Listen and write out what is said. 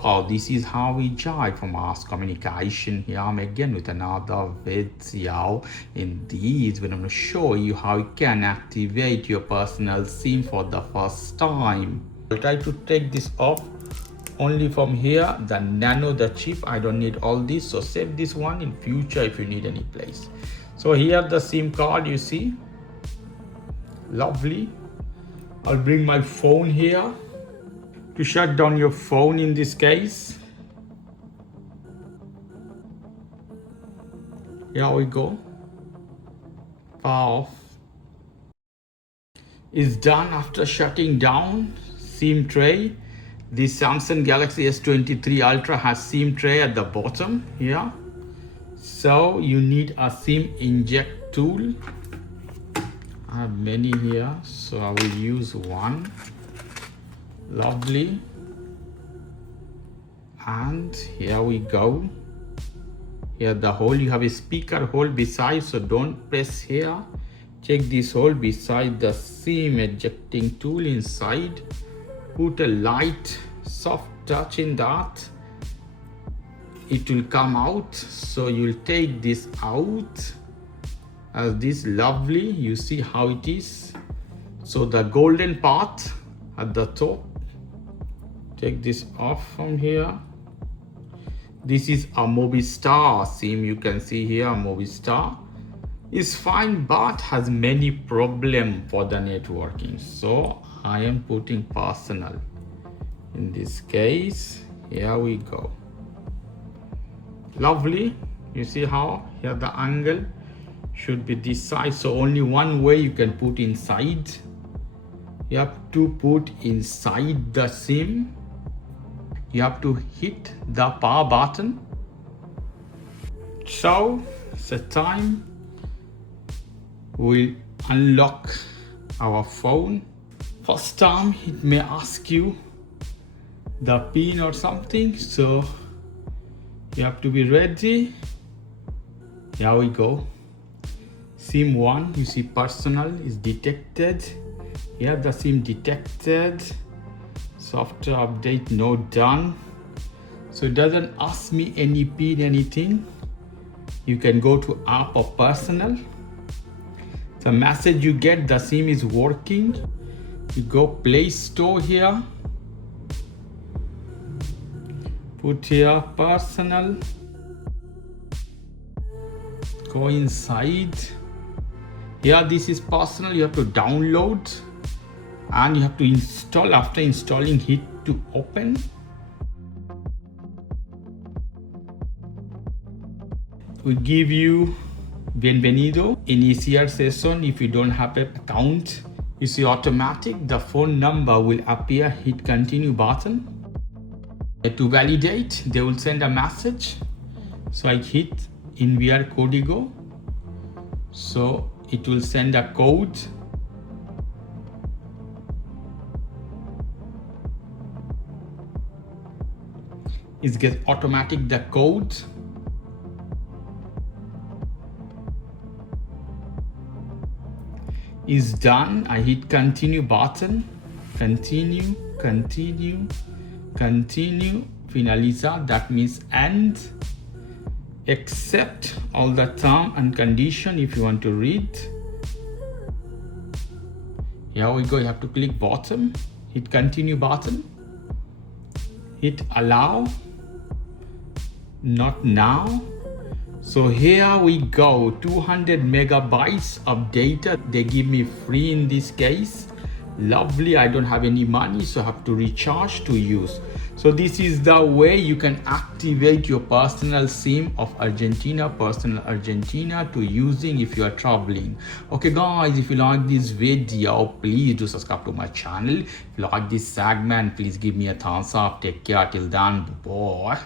how this is how we jive for mass communication. Here I'm again with another video. In these, we're going to show you how you can activate your personal SIM for the first time. I'll try to take this off only from here, the nano, the chip. I don't need all this, so save this one in future if you need any place. So here the SIM card, you see, lovely. I'll bring my phone here to shut down your phone in this case. Here we go. Power off. Is done after shutting down SIM tray. The Samsung Galaxy S23 Ultra has SIM tray at the bottom here. So you need a SIM inject tool. I have many here, so I will use one. Lovely. And here we go. Here the hole, you have a speaker hole beside, so don't press here. Check this hole beside the SIM ejecting tool inside. Put a light soft touch in that. It will come out, so you'll take this out as this. Lovely. You see how it is. So the golden part at the top, take this off from here. This is a Movistar SIM. You can see here Movistar is fine, but has many problems for the networking. So I am putting personal in this case. Here we go. Lovely. You see how here the angle should be this side. So only one way you can put inside. You have to put inside the SIM. You have to hit the power button. So set time. We'll unlock our phone. First time it may ask you the pin or something, so you have to be ready. Here we go. SIM 1, you see personal is detected. Here the SIM detected. Software update, no done. So it doesn't ask me any pin, anything. You can go to app or personal. The message you get, the SIM is working. You go Play Store here. Put here personal. Go inside. Here this is personal. You have to download. And you have to install. After installing, hit to open. We give you bienvenido iniciar session. If you don't have an account, you see automatic, the phone number will appear. Hit continue button. To validate, they will send a message. So I hit enviar código. So it will send a code. It gets automatic the code. Is done. I hit continue button. Continue, continue, continue. Finaliza, that means end. Accept all the term and condition if you want to read. Here we go. You have to click bottom. Hit continue button. Hit allow. Not now. So here we go. 200 megabytes of data they give me free in this case. Lovely. I don't have any money, so I have to recharge to use. So this is the way you can activate your personal SIM of Argentina, personal Argentina, to using if you are traveling. Okay guys, if you like this video, please do subscribe to my channel. If you like this segment, please give me a thumbs up. Take care till then. Bye.